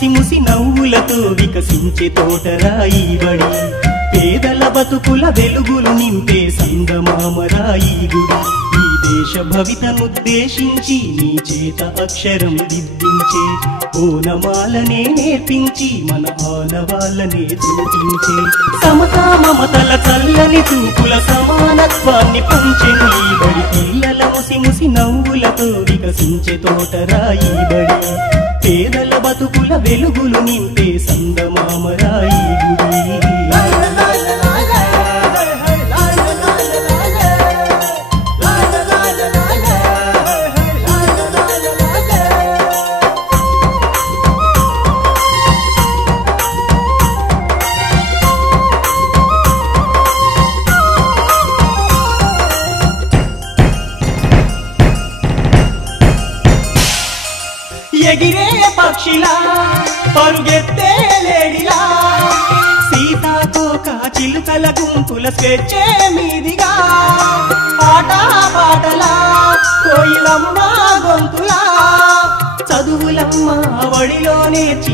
ముసి ముసి నవ్వులతో వికసించే తోటరాయి బడి పేదల బతుకుల వెలుగులు నింపే సంగమామరాయి గుడి ఈ దేశ భవితనుద్దేశించి నీ చేత అక్షరం దిద్దించే ఓనమాలనే నేర్పించి మన ఆనవాళ్ళనే చూపించే సమతా మమతల చల్లని చూపుల సమానత్వాన్ని పంచెను ఈ బడి పిల్లల ముసి ముసి నవ్వులతో వికసించే తోటరాయి బడి పేదల బతుకుల వెలుగులు నింపే సంగమామరాయి గుడి ఎగిరే పక్షిలా పరుగెత్తే లేడిలా సీతాకోక చిలుకల గుంపుల స్వేచ్ఛే మీదిగా ఆట పాటలా కోయిలమ్మ గొంతులా చదువులమ్మ వడిలో నేర్చి